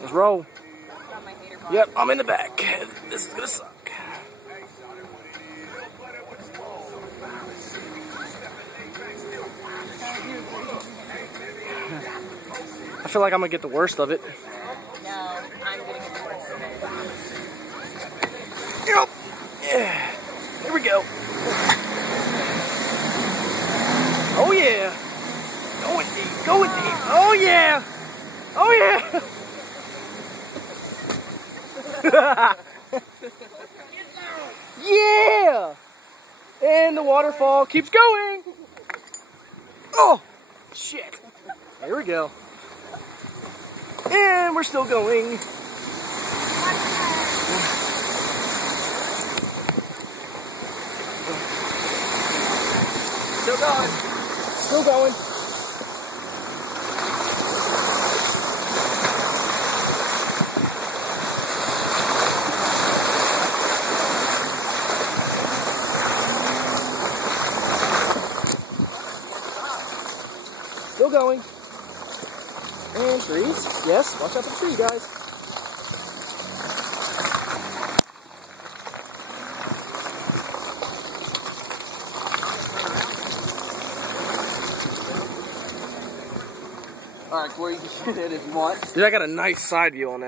Let's roll. Yep, I'm in the back. This is gonna suck. I feel like I'm gonna get the worst of it. No, I'm gonna get the worst of it. Yep. Yeah. Here we go. Oh yeah. Going deep. Going deep. Oh yeah. Oh yeah. Yeah. And the waterfall keeps going. Oh shit. Here we go. And we're still going. Still going. Still going. Still going. And trees. Yes, watch out for the tree, guys. Alright, Corey, you can shoot it if you want. Dude, I got a nice side view on that.